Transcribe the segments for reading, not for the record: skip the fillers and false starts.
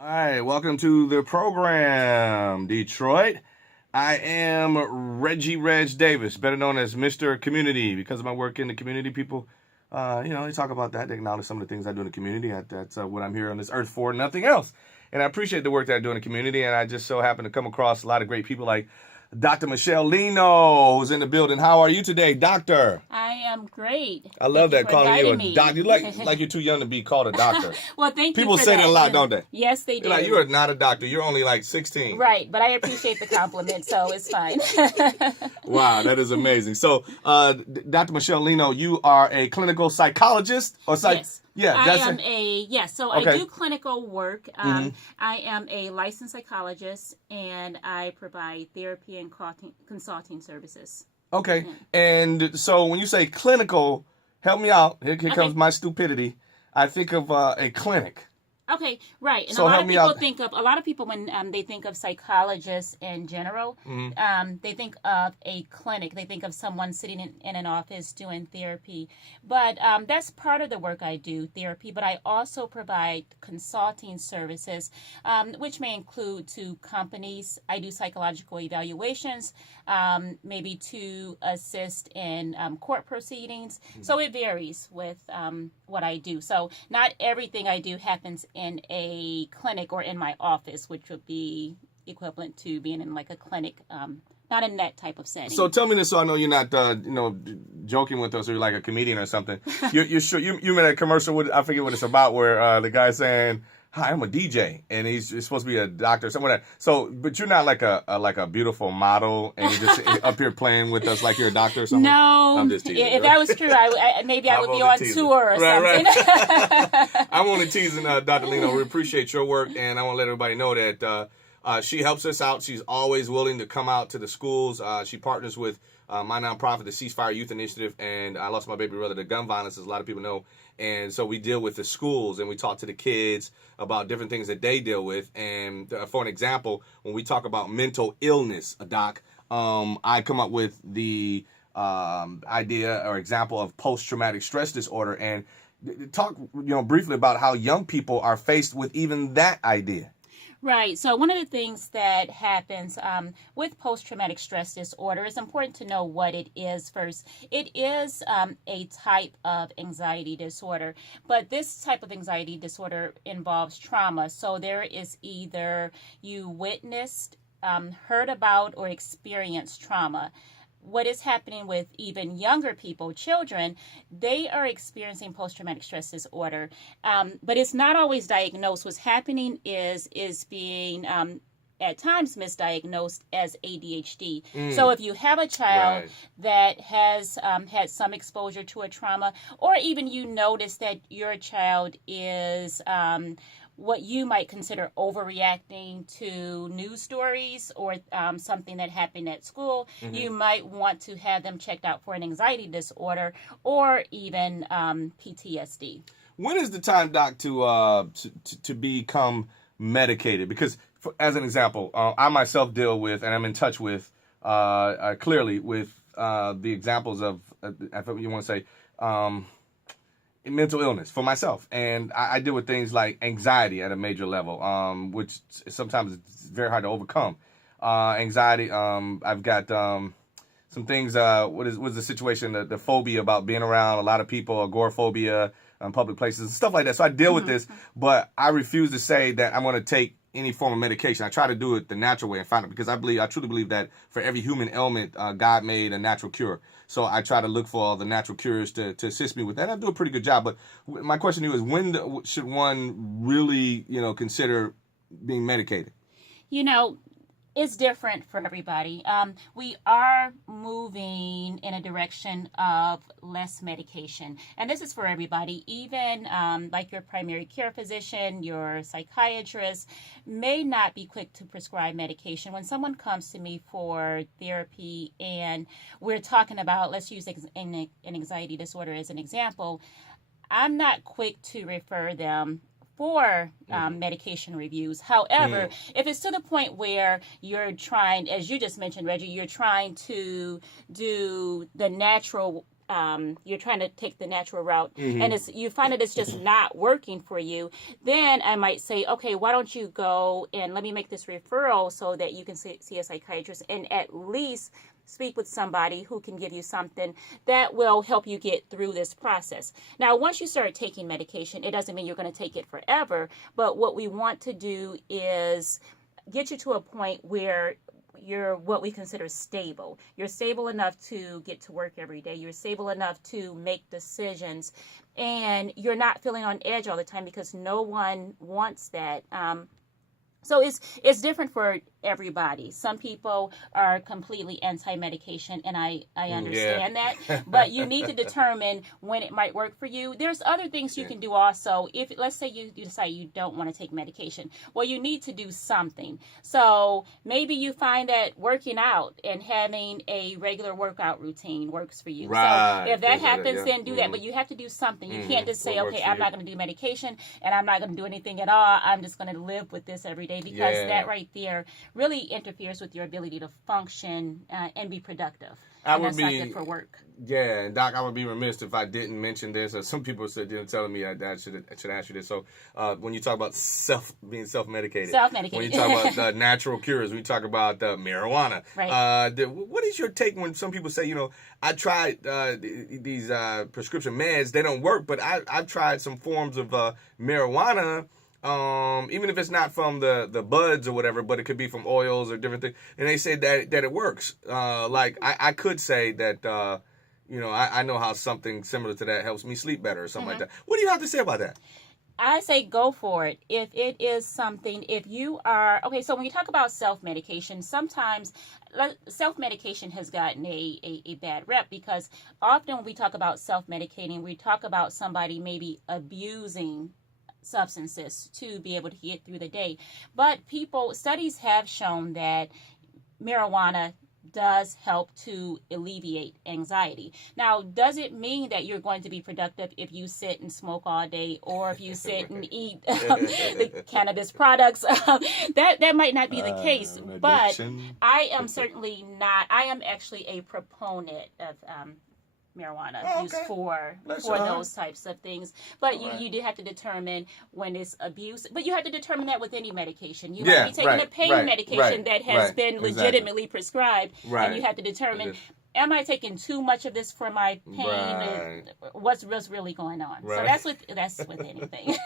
All right, welcome to the program, Detroit. I am Reggie Reg Davis, better known as Mr. Community. Because of my work in the community, people, they talk about that. They acknowledge some of the things I do in the community. That's what I'm here on this earth for, nothing else. And I appreciate the work that I do in the community. And I just so happen to come across a lot of great people like Dr. Michele Leno, who's in the building. How are you today, doctor? I am great. I love that, calling you a me. doctor. You like you're too young to be called a doctor. Well, thank you. People for say that a lot, don't they? Yes, they do. Like, you are not a doctor. You're only like 16. Right, but I appreciate the compliment, so it's fine. Wow, that is amazing. So, Dr. Michele Leno, you are a clinical psychologist or Yes. Yeah, I do clinical work. I am a licensed psychologist, and I provide therapy and consulting services. Okay, and so when you say clinical, help me out. Here comes my stupidity. I think of a clinic. Okay, right. And So a help me out. lot of people when they think of psychologists in general, they think of a clinic. They think of someone sitting in an office doing therapy. But that's part of the work I do, therapy. But I also provide consulting services, which may include to companies. I do psychological evaluations, maybe to assist in court proceedings. So it varies with what I do. So not everything I do happens in a clinic or in my office, which would be equivalent to being in like a clinic, not in that type of setting. So tell me this, so I know you're not, joking with us, or you're like a comedian or something. You're sure you made a commercial? I forget what it's about, where the guy's saying, "Hi, I'm a DJ," and he's supposed to be a doctor or something like that. So, but you're not like a beautiful model, and you're just up here playing with us like you're a doctor or something. No, I'm just teasing. If that was true, I would be on tour or something. Right. I'm only teasing, Dr. Leno. We appreciate your work, and I want to let everybody know that she helps us out. She's always willing to come out to the schools. She partners with my nonprofit, the Ceasefire Youth Initiative, and I Lost My Baby Brother to gun violence, as a lot of people know. And so we deal with the schools, and we talk to the kids about different things that they deal with. And for an example, when we talk about mental illness, Doc, I come up with the idea or example of post-traumatic stress disorder, and talk briefly about how young people are faced with even that idea. Right. So one of the things that happens with post-traumatic stress disorder, it's important to know what it is first. It is a type of anxiety disorder, but this type of anxiety disorder involves trauma. So there is either you witnessed, heard about, or experienced trauma. What is happening with even younger people, children, they are experiencing post-traumatic stress disorder, but it's not always diagnosed. What's happening is being at times misdiagnosed as ADHD. So if you have a child that has had some exposure to a trauma, or even you notice that your child is what you might consider overreacting to news stories or something that happened at school, you might want to have them checked out for an anxiety disorder or even PTSD. When is the time, Doc, to become medicated? Because, as an example, I myself deal with, and I'm in touch with, clearly with the examples of, if you want to say, mental illness for myself, and I deal with things like anxiety at a major level, which sometimes it's very hard to overcome. Anxiety. I've got some things. What's the situation? The phobia about being around a lot of people, agoraphobia, public places, stuff like that. So I deal with this, but I refuse to say that I'm going to take any form of medication. I try to do it the natural way and find it, because I truly believe that for every human ailment, God made a natural cure. So I try to look for all the natural cures to assist me with that. I do a pretty good job. But my question to you is, when should one really, consider being medicated? It's different for everybody. We are moving in a direction of less medication. And this is for everybody, even like your primary care physician, your psychiatrist may not be quick to prescribe medication. When someone comes to me for therapy and we're talking about, let's use an anxiety disorder as an example, I'm not quick to refer them for medication reviews. However, if it's to the point where you're trying, as you just mentioned, Reggie, you're trying to do the natural you're trying to take the natural route, and you find that it's just not working for you, then I might say, okay, why don't you go and let me make this referral so that you can see a psychiatrist and at least speak with somebody who can give you something that will help you get through this process. Now, once you start taking medication, it doesn't mean you're going to take it forever, but what we want to do is get you to a point where you're what we consider stable. You're stable enough to get to work every day. You're stable enough to make decisions, and you're not feeling on edge all the time, because no one wants that. So it's different for everybody. Some people are completely anti-medication, and I understand that. But you need to determine when it might work for you. There's other things you can do also. If, let's say you decide you don't want to take medication, well, you need to do something. So maybe you find that working out and having a regular workout routine works for you. Right. So if that happens, then do that. But you have to do something. You can't just say, okay, I'm not going to do medication, and I'm not going to do anything at all. I'm just going to live with this every day, because that right there really interferes with your ability to function and be productive. And that's not good for work. Yeah, and Doc, I would be remiss if I didn't mention this. Some people said, telling me I should ask you this. So when you talk about being self-medicated, when you talk about natural cures, we talk about marijuana. Right. What is your take when some people say, I tried these prescription meds, they don't work, but I've tried some forms of marijuana, even if it's not from the buds or whatever, but it could be from oils or different things, and they say that it works. Like I could say that I know how something similar to that helps me sleep better or something like that. What do you have to say about that? I say go for it. If it is something, if you are, okay, so when you talk about self-medication, sometimes self-medication has gotten a bad rep, because often when we talk about self-medicating, we talk about somebody maybe abusing substances to be able to get through the day. But studies have shown that marijuana does help to alleviate anxiety. Now, does it mean that you're going to be productive if you sit and smoke all day, or if you sit and eat the cannabis products? That might not be the case, but I am certainly not. I am actually a proponent of marijuana used for those types of things. But you do have to determine when it's abuse. But you have to determine that with any medication. You might be taking a pain medication that has been legitimately prescribed, and you have to determine, am I taking too much of this for my pain? What's really going on? So that's with anything.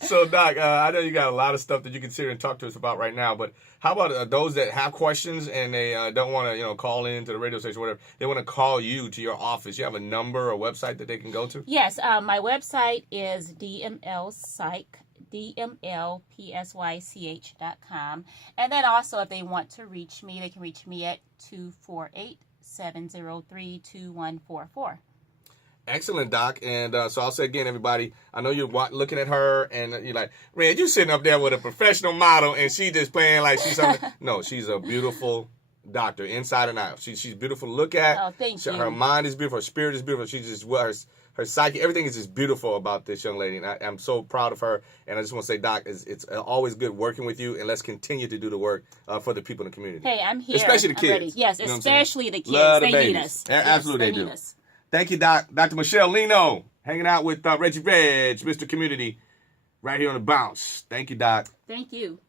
So, Doc, I know you got a lot of stuff that you can sit here and talk to us about right now, but how about those that have questions and they don't want to, call in to the radio station or whatever? They want to call you to your office. You have a number or website that they can go to? Yes, my website is dmlpsych.com. And then also, if they want to reach me, they can reach me at 248-703-2144. Excellent, Doc. And so I'll say again, everybody, I know you're looking at her and you're like, man, you sitting up there with a professional model and she just playing like she's something. No, she's a beautiful doctor inside and out. She's beautiful to look at. Oh, thank you. Her mind is beautiful. Her spirit is beautiful. She's just, her psyche, everything is just beautiful about this young lady. And I'm so proud of her. And I just want to say, Doc, it's always good working with you. And let's continue to do the work for the people in the community. Hey, I'm here. Especially the kids. Ready. Yes, especially the kids. Love the they babies. need us. Absolutely, yes, they do. Need us. Thank you, Dr. Michele Leno, hanging out with Reggie Reg, Mr. Community, right here on The Bounce. Thank you, Doc. Thank you.